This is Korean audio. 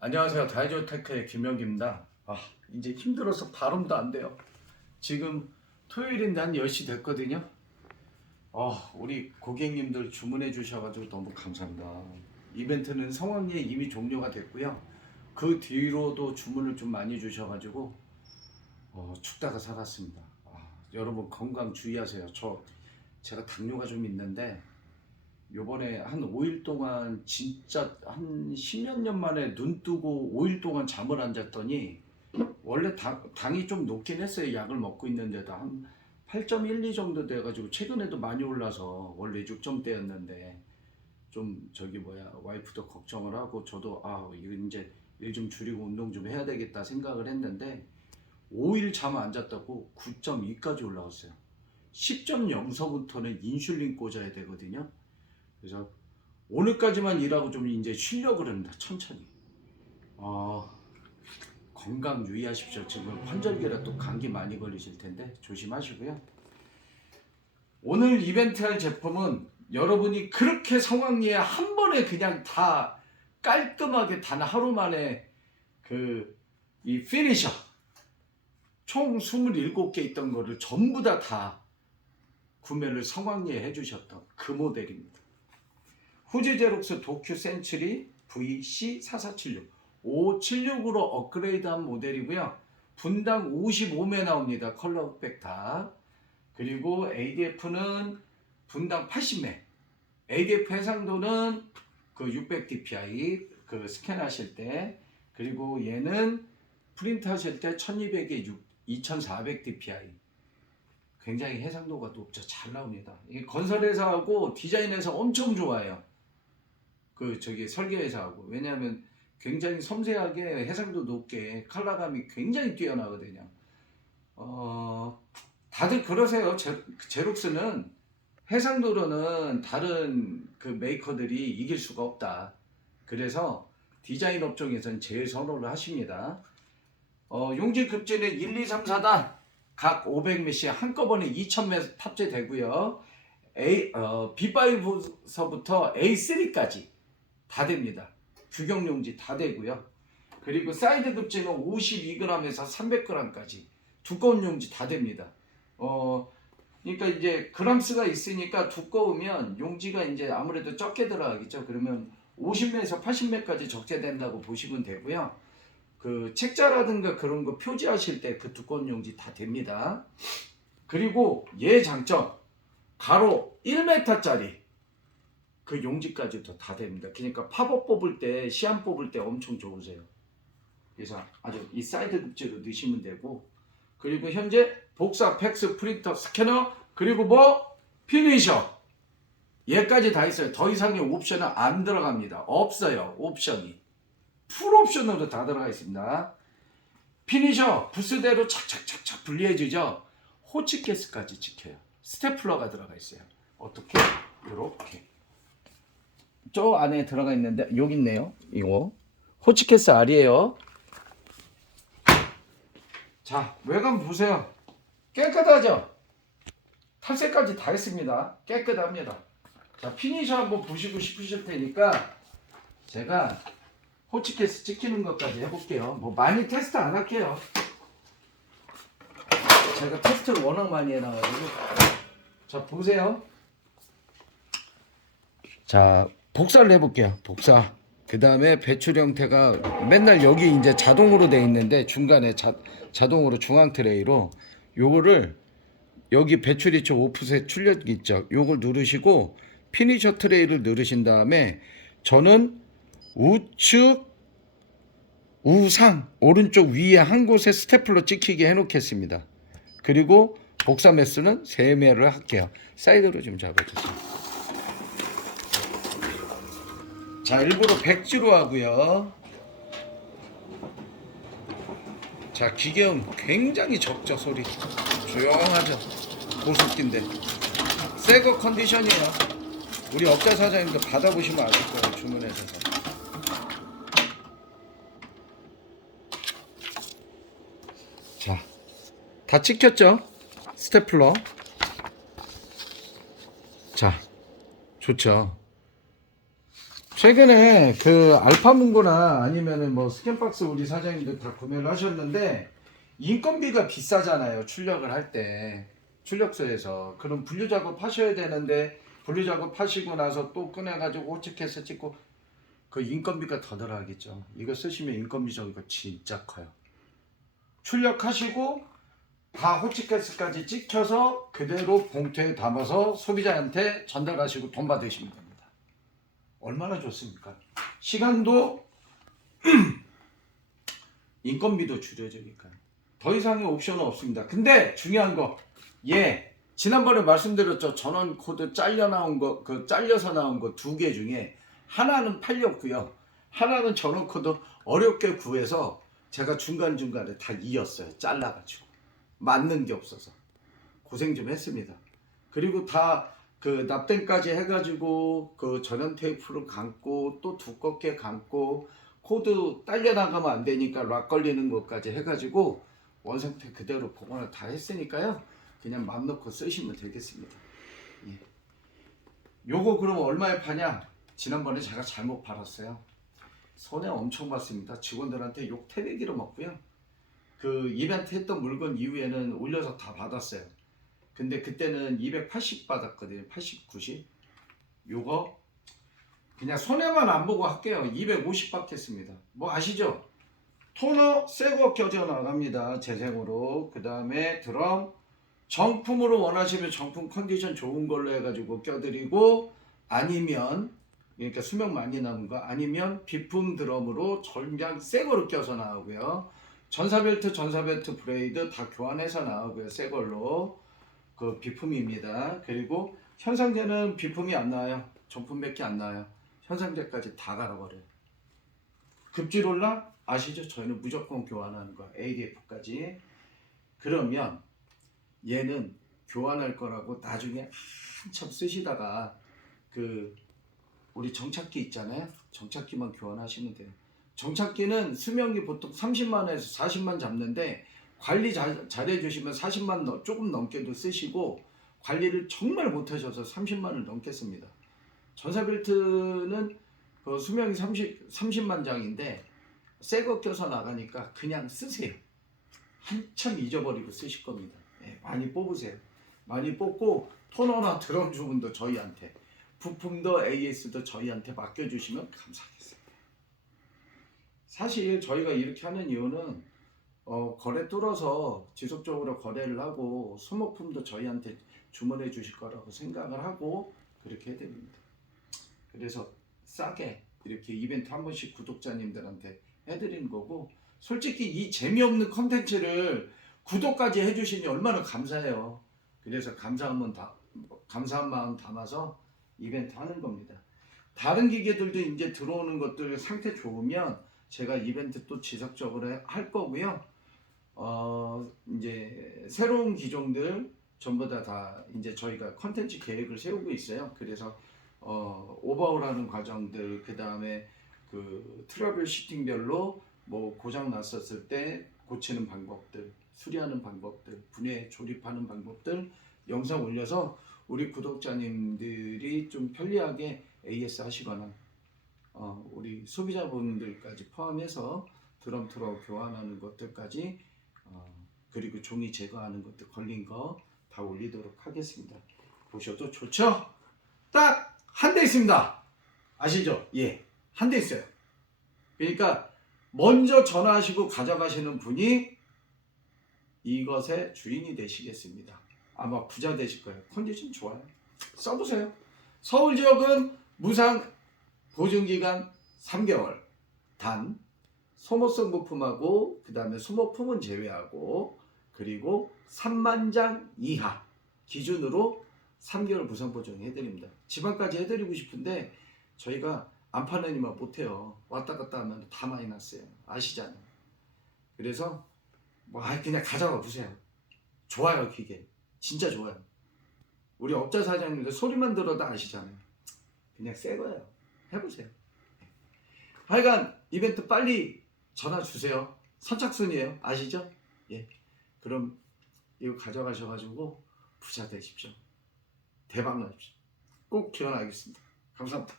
안녕하세요. 다이조 테크의 김영기입니다. 아, 이제 힘들어서 발음도 안 돼요. 지금 토요일인데 한 10시 됐거든요. 아, 우리 고객님들 주문해 주셔가지고 너무 감사합니다. 이벤트는 성황리에 이미 종료가 됐고요. 그 뒤로도 주문을 좀 많이 주셔가지고 어, 춥다가 살았습니다. 아, 여러분 건강 주의하세요. 저 제가 당뇨가 좀 있는데 요번에 한 5일 동안 진짜 한 10몇 년 만에 눈 뜨고 5일 동안 잠을 안 잤더니 원래 당, 당이 좀 높긴 했어요. 약을 먹고 있는데도 한 8.12 정도 돼가지고 최근에도 많이 올라서 원래 6점대였는데 좀 저기 뭐야 와이프도 걱정을 하고 저도 아 이거 이제 일 좀 줄이고 운동 좀 해야 되겠다 생각을 했는데 5일 잠 안 잤다고 9.2까지 올라왔어요. 10.0서부터는 인슐린 꽂아야 되거든요. 그래서 오늘까지만 일하고 좀 이제 쉬려고 그럽니다. 천천히. 어, 건강 유의하십시오. 지금 환절기라 또 감기 많이 걸리실 텐데 조심하시고요. 오늘 이벤트 할 제품은 여러분이 그렇게 성황리에 한 번에 그냥 다 깔끔하게 단 하루 만에 그 이 피니셔 총 27개 있던 거를 전부 다다 구매를 성황리에 해주셨던 그 모델입니다. 후지 제록스 도큐 센츄리 VC4476 576으로 업그레이드한 모델이고요. 분당 55매 나옵니다. 컬러백 다. 그리고 ADF는 분당 80매. ADF 해상도는 그 600 DPI 그 스캔하실 때 그리고 얘는 프린트 하실 때 1200에 2400 DPI. 굉장히 해상도가 높죠. 잘 나옵니다. 이 건설회사하고 디자인회사 엄청 좋아요. 그 저기 설계회사하고 왜냐하면 굉장히 섬세하게 해상도 높게 컬러감이 굉장히 뛰어나거든요. 어 다들 그러세요. 제, 제록스는 해상도로는 다른 그 메이커들이 이길 수가 없다. 그래서 디자인 업종에서는 제일 선호를 하십니다. 어, 용질 급제는 1, 2, 3, 4단 각 500매씩 한꺼번에 2000매 탑재되고요. A, 어, B5서부터 A3까지 다 됩니다. 규격용지 다 되고요. 그리고 사이드 급제는 52g에서 300g까지 두꺼운 용지 다 됩니다. 어, 그러니까 이제 그람수가 있으니까 두꺼우면 용지가 이제 아무래도 적게 들어가겠죠. 그러면 50매에서 80매까지 적재된다고 보시면 되고요. 그 책자라든가 그런 거 표지하실 때 그 두꺼운 용지 다 됩니다. 그리고 얘 장점 가로 1m짜리 그 용지까지도 다 됩니다. 그러니까 팝업 뽑을 때 시안 뽑을 때 엄청 좋으세요. 그래서 아주 이 사이드 급제로 넣으시면 되고 그리고 현재 복사, 팩스, 프린터, 스캐너 그리고 뭐 피니셔 얘까지 다 있어요. 더 이상의 옵션은 안 들어갑니다. 없어요. 옵션이 풀 옵션으로 다 들어가 있습니다. 피니셔 부스대로 착착착착 분리해주죠. 호치케스까지 지켜요. 스테플러가 들어가 있어요. 어떻게? 이렇게. 저 안에 들어가 있는데 여기 있네요. 이거 호치케스 알이에요. 자 외관 보세요. 깨끗하죠? 탈색까지 다 했습니다. 깨끗합니다. 자 피니셔 한번 보시고 싶으실 테니까 제가 호치케스 찍히는 것까지 해볼게요. 뭐 많이 테스트 안 할게요. 제가 테스트를 워낙 많이 해놔가지고 자 보세요. 자 복사를 해볼게요. 복사. 그 다음에 배출 형태가 맨날 여기 이제 자동으로 돼 있는데 중간에 자, 자동으로 중앙 트레이로 요거를 여기 배출이쪽 오프셋 출력 있죠. 요걸 누르시고 피니셔 트레이를 누르신 다음에 저는 우측 우상 오른쪽 위에 한 곳에 스테플러 찍히게 해 놓겠습니다. 그리고 복사 매수는 3매를 할게요. 사이드로 좀 잡아주세요. 자 일부러 백지로 하고요. 자 기계음 굉장히 적죠 소리. 조용하죠. 고속기인데. 새거 컨디션이에요. 우리 업자 사장님도 받아보시면 아실 거예요 주문해서. 자 다 찍혔죠? 스테플러. 자 좋죠 최근에 그 알파문고나 아니면은 뭐 스캔박스 우리 사장님들 다 구매를 하셨는데 인건비가 비싸잖아요 출력을 할 때. 출력소에서. 그럼 분류 작업 하셔야 되는데 분류 작업 하시고 나서 또 꺼내가지고 호치케스 찍고 그 인건비가 더 들어가겠죠. 이거 쓰시면 인건비 저거 진짜 커요. 출력하시고 다 호치케스까지 찍혀서 그대로 봉투에 담아서 소비자한테 전달하시고 돈 받으시면 됩니다 얼마나 좋습니까? 시간도 인건비도 줄여지니까 더 이상의 옵션은 없습니다. 근데 중요한 거, 예, 지난번에 말씀드렸죠. 전원 코드 잘려 나온 거, 그 잘려서 나온 거 두 개 중에 하나는 팔렸고요. 하나는 전원 코드 어렵게 구해서 제가 중간 중간에 다 이었어요. 잘라가지고 맞는 게 없어서 고생 좀 했습니다. 그리고 다 그 납땜까지 해가지고 그 전원 테이프로 감고 또 두껍게 감고 코드 딸려 나가면 안 되니까 락 걸리는 것까지 해가지고 원상태 그대로 복원을 다 했으니까요. 그냥 맘 놓고 쓰시면 되겠습니다. 예. 요거 그럼 얼마에 파냐? 지난번에 제가 잘못 팔았어요. 손해 엄청 봤습니다. 직원들한테 욕 태배기로 먹고요. 그 이벤트 했던 물건 이후에는 올려서 다 받았어요. 근데 그때는 280 받았거든요. 80, 90. 요거 그냥 손해만 안 보고 할게요. 250 받겠습니다. 뭐 아시죠? 토너 새거 껴져 나갑니다. 재생으로. 그 다음에 드럼 정품으로 원하시면 정품 컨디션 좋은 걸로 해가지고 껴드리고 아니면 그러니까 수명 많이 남은 거 아니면 비품 드럼으로 전장 새 거로 껴서 나오고요. 전사벨트, 전사벨트 브레이드 다 교환해서 나오고요. 새 걸로 그 비품입니다. 그리고 현상제는 비품이 안 나와요. 정품밖에 안 나와요. 현상제까지 다 갈아버려요. 급지롤라 아시죠? 저희는 무조건 교환하는 거 ADF까지. 그러면 얘는 교환할 거라고 나중에 한참 쓰시다가 그 우리 정착기 있잖아요. 정착기만 교환하시면 돼요. 정착기는 수명이 보통 30만에서 40만 잡는데 관리 잘, 잘해주시면 40만 넘- 조금 넘게도 쓰시고 관리를 정말 못하셔서 30만을 넘겠습니다. 전사벨트는 그 수명이 30, 30만 장인데 새거 껴서 나가니까 그냥 쓰세요. 한참 잊어버리고 쓰실 겁니다. 예, 많이 뽑으세요. 많이 뽑고 토너나 드럼 주문도 저희한테 부품도 AS도 저희한테 맡겨주시면 감사하겠습니다. 사실 저희가 이렇게 하는 이유는 어, 거래 뚫어서 지속적으로 거래를 하고 소모품도 저희한테 주문해 주실 거라고 생각을 하고 그렇게 해드립니다. 그래서 싸게 이렇게 이벤트 한 번씩 구독자님들한테 해드리는 거고 솔직히 이 재미없는 컨텐츠를 구독까지 해주시니 얼마나 감사해요. 그래서 감사한 다 감사한 마음 담아서 이벤트 하는 겁니다. 다른 기계들도 이제 들어오는 것들 상태 좋으면 제가 이벤트 또 지속적으로 할 거고요. 어 이제 새로운 기종들 전부 다 다 이제 저희가 컨텐츠 계획을 세우고 있어요. 그래서 어 오버홀하는 과정들 그 다음에 그 트러블 슈팅별로 뭐 고장 났었을 때 고치는 방법들 수리하는 방법들 분해 조립하는 방법들 영상 올려서 우리 구독자님들이 좀 편리하게 AS 하시거나 어, 우리 소비자분들까지 포함해서 드럼 트러 교환하는 것들까지 어, 그리고 종이 제거하는 것들 걸린 거 다 올리도록 하겠습니다. 보셔도 좋죠? 딱 한 대 있습니다. 아시죠? 예, 한 대 있어요. 그러니까 먼저 전화하시고 가져가시는 분이 이것의 주인이 되시겠습니다. 아마 부자 되실 거예요. 컨디션 좋아요. 써보세요. 서울 지역은 무상 보증기간 3개월 단 소모성 부품하고 그 다음에 소모품은 제외하고 그리고 3만 장 이하 기준으로 3개월 무상 보증 해드립니다. 지방까지 해드리고 싶은데 저희가 안 파는 이만 못해요. 왔다 갔다 하면 다 많이 났어요. 아시잖아요. 그래서 뭐 그냥 가져가 보세요. 좋아요 기계. 진짜 좋아요. 우리 업자 사장님들 소리만 들어도 아시잖아요. 그냥 새 거예요. 해보세요. 하여간 이벤트 빨리 전화 주세요. 선착순이에요. 아시죠? 예. 그럼 이거 가져가셔가지고 부자 되십시오. 대박 나십시오. 꼭 기원하겠습니다. 감사합니다.